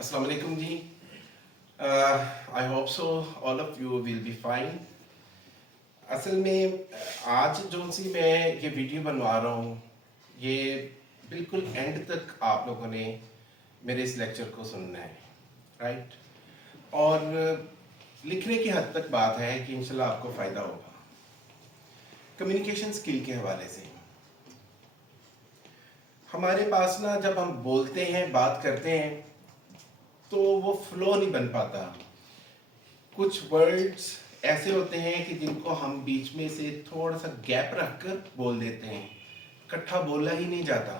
अस्सलाम वालेकुम जी। I hope so all of you will be fine. असल में आज जो सी मैं ये वीडियो बनवा रहा हूँ, ये बिल्कुल एंड तक आप लोगों ने मेरे इस लेक्चर को सुनना है, राइट। और लिखने की हद तक बात है कि इंशाल्लाह आपको फ़ायदा होगा। कम्युनिकेशन स्किल के हवाले से हमारे पास ना, जब हम बोलते हैं, बात करते हैं, तो वो फ्लो नहीं बन पाता। कुछ वर्ड्स ऐसे होते हैं कि जिनको हम बीच में से थोड़ा सा गैप रखकर बोल देते हैं, इकट्ठा बोला ही नहीं जाता।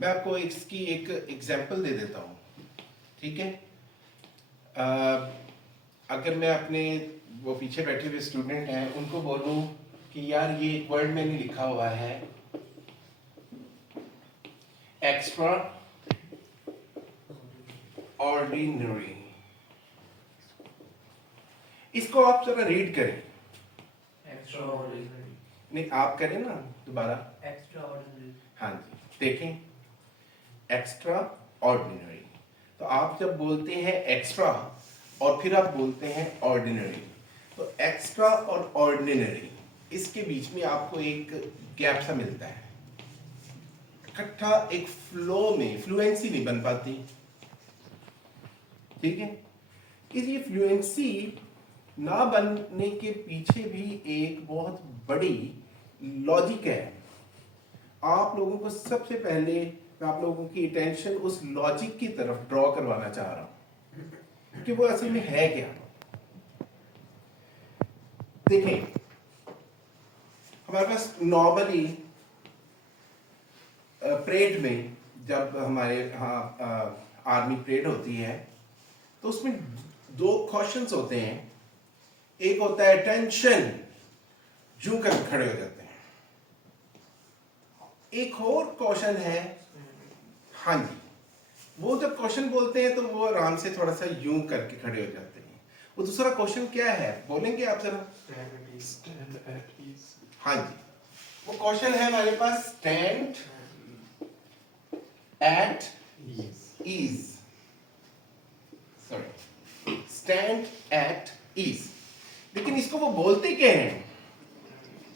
मैं आपको इसकी एक एग्जांपल दे देता हूँ, ठीक है। अगर मैं अपने वो पीछे बैठे हुए स्टूडेंट हैं उनको बोलूँ कि यार ये एक वर्ड मैंने लिखा हुआ है, एक्स्ट्रा ऑर्डिनरी, इसको आप जरा रीड करें। नहीं, आप करें ना दोबारा। एक्स्ट्राऑर्डिनरी। हाँ जी, देखें, एक्स्ट्रा ऑर्डिनरी। तो आप जब बोलते हैं एक्स्ट्रा और फिर आप बोलते हैं ऑर्डिनरी, तो एक्स्ट्रा और ऑर्डिनरी इसके बीच में आपको एक गैप सा मिलता है। इकट्ठा एक फ्लो में फ्लुएंसी नहीं बन पाती, ठीक है। ये फ्लुएंसी ना बनने के पीछे भी एक बहुत बड़ी लॉजिक है। आप लोगों को सबसे पहले मैं आप लोगों की अटेंशन उस लॉजिक की तरफ ड्रॉ करवाना चाह रहा हूं कि वो असल में है क्या। देखें, हमारे पास नॉर्मली परेड में, जब हमारे यहाँ आर्मी परेड होती है, तो उसमें दो क्वेश्चंस होते हैं। एक होता है अटेंशन, जू कर खड़े हो जाते हैं। एक और क्वेश्चन है, हाँ जी, वो जब क्वेश्चन बोलते हैं तो वो आराम से थोड़ा सा यूं करके खड़े हो जाते हैं। वो दूसरा क्वेश्चन क्या है, बोलेंगे आप जरा? Stand at ease. हाँ जी, वो क्वेश्चन है हमारे पास, stand at ease, sorry, stand at ease. लेकिन इसको वो बोलते क्या हैं?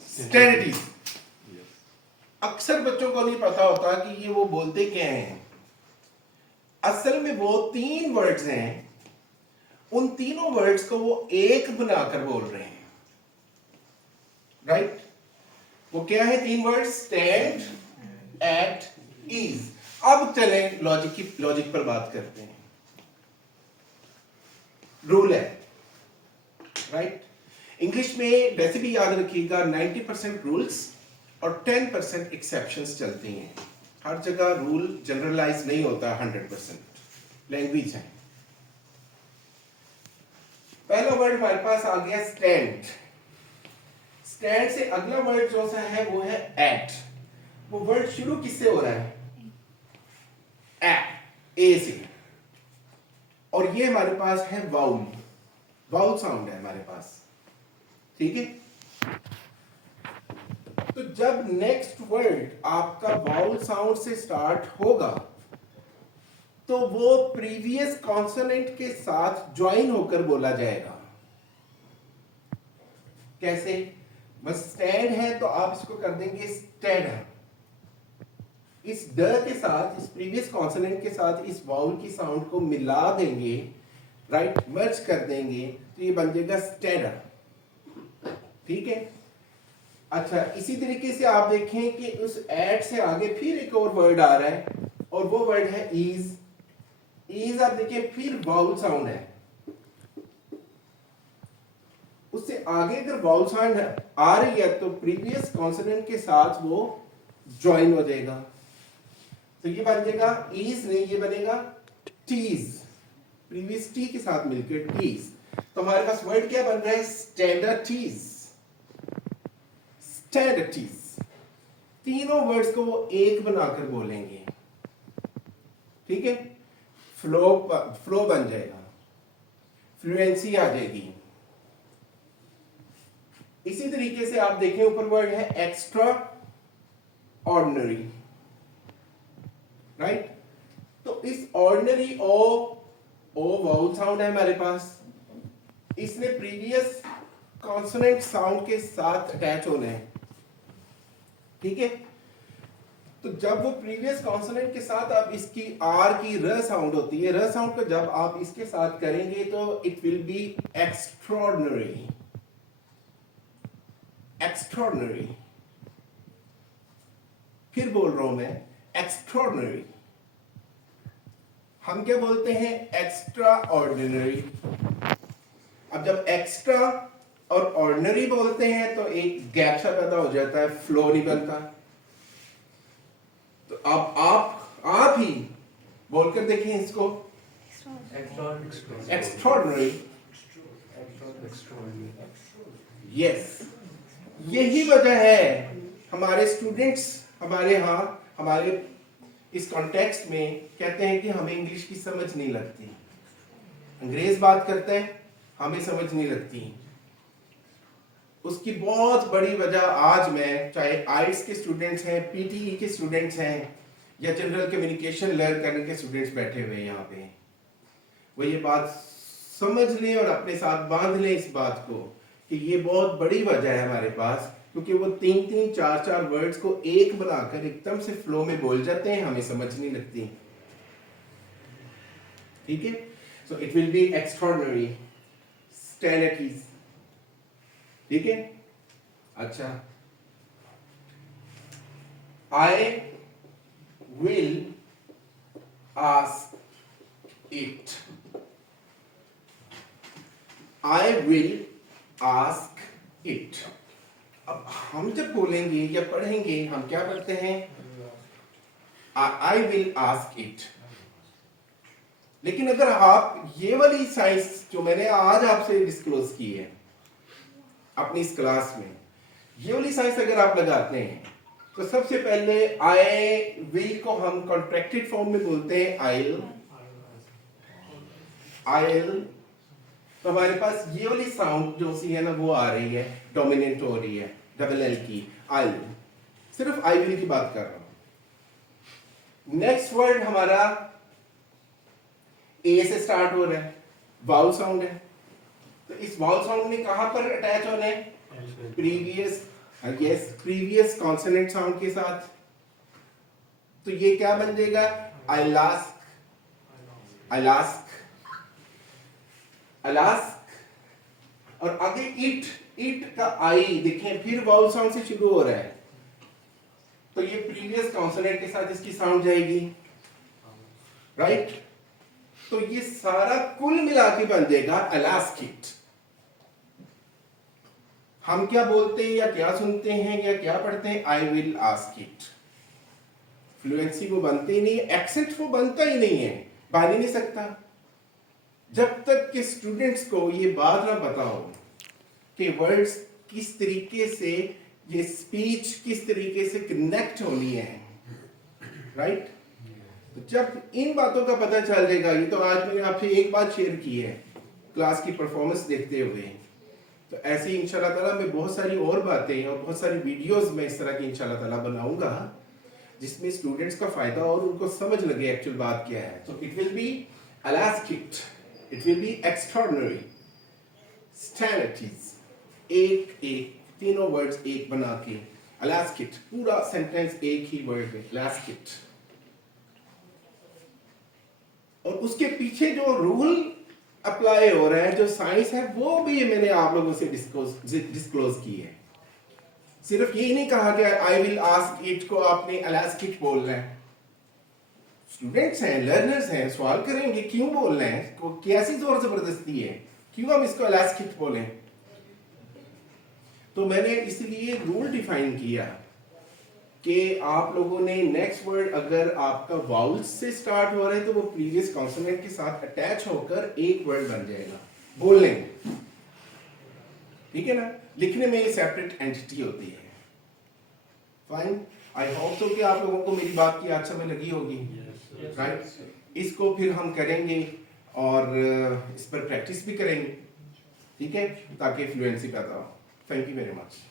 Stand at ease. अक्सर बच्चों को नहीं पता होता कि ये वो बोलते क्या हैं। असल में वो तीन वर्ड्स हैं, उन तीनों वर्ड्स को वो एक बनाकर बोल रहे हैं, राइट। वो क्या है तीन वर्ड्स? Stand at ease. अब चलें लॉजिक पर बात करते हैं। रूल है, राइट। इंग्लिश में वैसे भी याद रखिएगा 90% रूल्स और 10% एक्सेप्शंस चलती हैं। हर जगह रूल जनरलाइज नहीं होता 100%, लैंग्वेज है। पहला वर्ड हमारे पास आ गया स्टैंड। स्टैंड से अगला वर्ड जो सा है वो है एट। वो वर्ड शुरू किससे हो रहा है? ए से। और ये हमारे पास है वाउल, वाउल साउंड है हमारे पास, ठीक है। तो जब नेक्स्ट वर्ड आपका वाउल साउंड से स्टार्ट होगा तो वो प्रीवियस कॉन्सोनेंट के साथ ज्वाइन होकर बोला जाएगा। कैसे? बस स्टैंड है तो आप इसको कर देंगे स्टैंड। इस ड के साथ, इस प्रीवियस कॉन्सोनेंट के साथ इस वाउल की साउंड को मिला देंगे, राइट, मर्ज कर देंगे, तो ये बन जाएगा स्टैंड, ठीक है। अच्छा, इसी तरीके से आप देखें कि उस एट से आगे फिर एक और वर्ड आ रहा है और वो वर्ड है ईज। ईज आप देखिए फिर वाउल साउंड है, उससे आगे अगर वाउल साउंड आ रही है तो प्रीवियस कॉन्सोनेंट के साथ वो ज्वाइन हो जाएगा, तो ये बन जाएगा ईज नहीं, ये बनेगा टीज, प्रीवियस टी के साथ मिलकर टीज। तो हमारे पास वर्ड क्या बन रहा है? स्टैंडर्डीज, स्टैंडर्डीज। तीनों वर्ड्स को वो एक बनाकर बोलेंगे, ठीक है। फ्लो बन जाएगा, फ्लुएंसी आ जाएगी। इसी तरीके से आप देखें ऊपर वर्ड है एक्स्ट्रा ऑर्डिनरी, राइट। तो इस ऑर्डिनरी ओ वाउल साउंड है हमारे पास, इसने प्रीवियस कॉन्सोनेंट साउंड के साथ अटैच होना है, ठीक है। तो जब वो प्रीवियस कॉन्सोनेंट के साथ आप इसकी आर की र साउंड होती है, र साउंड को जब आप इसके साथ करेंगे तो it will be extraordinary, extraordinary. फिर बोल रहा हूं मैं, एक्स्ट्रॉर्डिनरी। हम क्या बोलते हैं? Extra ordinary. अब जब एक्स्ट्रा और ऑर्डिनरी बोलते हैं तो एक गैप सा पैदा हो जाता है, फ्लो नहीं बनता। तो अब आप ही बोलकर देखें इसको, एक्स्ट्रॉर्डिनरी। यस, यही वजह है हमारे स्टूडेंट्स हमारे यहाँ हमारे इस कॉन्टेक्स्ट में कहते हैं कि हमें इंग्लिश की समझ नहीं लगती। अंग्रेज बात करते हैं, हमें समझ नहीं लगती। उसकी बहुत बड़ी वजह आज मैं, चाहे आइट्स के स्टूडेंट्स हैं, पीटीई के स्टूडेंट्स हैं, या जनरल कम्युनिकेशन लर्न करने के स्टूडेंट्स बैठे हुए हैं यहाँ पे, वो ये बात समझ लें और अपने साथ बांध लें इस बात को कि ये बहुत बड़ी वजह है हमारे पास, क्योंकि वो 3-3, 4-4 वर्ड्स को एक बनाकर एकदम से फ्लो में बोल जाते हैं, हमें समझ नहीं लगती। ठीक है, so it will be extraordinary, stand at ease. ठीक है, अच्छा, I will ask it, I will ask it. अब हम जब बोलेंगे या पढ़ेंगे, हम क्या करते हैं? आई विल आस्क इट। लेकिन अगर आप ये वाली साइंस जो मैंने आज आपसे डिस्क्लोज की है अपनी इस क्लास में, ये वाली साइंस अगर आप लगाते हैं तो सबसे पहले आई विल को हम कॉन्ट्रैक्टेड फॉर्म में बोलते हैं आइल, आइल। तो हमारे पास ये वाली साउंड जो सी है ना, वो आ रही है, डोमिनेंट हो रही है, डबल एल की, आइल। सिर्फ आई विल की बात कर रहा हूं। नेक्स्ट वर्ड हमारा ए से स्टार्ट हो रहा है, वाउल साउंड है। तो इस वाउल साउंड में कहां पर अटैच होना है? Previous, yes, previous consonant sound के साथ। तो ये क्या बन जाएगा? आई लास्क, आई लास्क, अलास्क। और आगे इट, इट का आई देखें फिर वाउल साउंड से शुरू हो रहा है, तो ये प्रीवियस कॉन्सोनेंट के साथ इसकी साउंड जाएगी, राइट? तो ये सारा कुल मिला के बन जाएगा अलास्क इट। हम क्या बोलते हैं या क्या सुनते हैं या क्या पढ़ते हैं? आई विल आस्क इट। फ्लुएंसी वो बनती ही नहीं है, एक्सेंट वो बनता ही नहीं है, बन ही नहीं सकता जब तक कि स्टूडेंट्स को ये बात ना पता हो कि वर्ड्स किस तरीके से, ये स्पीच किस तरीके से कनेक्ट होनी है, राइट? तो जब इन बातों का पता चल जाएगा, ये तो आज मैंने आपसे एक बात शेयर की है क्लास की परफॉर्मेंस देखते हुए, तो ऐसे ही इंशाल्लाह ताला मैं बहुत सारी और बातें और बहुत सारी वीडियोस में इस तरह की इंशाल्लाह ताला बनाऊंगा जिसमें स्टूडेंट्स का फायदा और उनको समझ लगे एक्चुअल बात क्या है। तो इट विल बी अलास्क it, it will be extraordinary, stand at ease, एक एक तीनों वर्ड्स एक बना के अलास्क इट, पूरा सेंटेंस एक ही वर्ड में अलास्क इट। और उसके पीछे जो रूल अप्लाई हो रहा है, जो साइंस है, वो भी मैंने आप लोगों से डिस्क्लोज की है। सिर्फ यही नहीं कहा कि आई विल आस्क इट को आपने अलास्क इट बोलना है। स्टूडेंट्स हैं, लर्नर्स हैं, सवाल करेंगे क्यों बोलना है, कैसी जोर जबरदस्ती है, क्यों हम इसको अलास्क इट बोलें? तो मैंने इसलिए रूल डिफाइन किया कि आप लोगों ने नेक्स्ट वर्ड अगर आपका वाउल्स से स्टार्ट हो रहा है तो वो प्रीवियस कॉन्सोनेंट के साथ अटैच होकर एक वर्ड बन जाएगा बोलने में, ठीक है ना? लिखने में ये सेपरेट एंटिटी होती है। फाइन, आई होप सो कि आप लोगों को मेरी बात की आज समझ लगी होगी, राइट? इसको फिर हम करेंगे और इस पर प्रैक्टिस भी करेंगे, ठीक है, ताकि फ्लुएंसी पैदा हो। Thank you very much.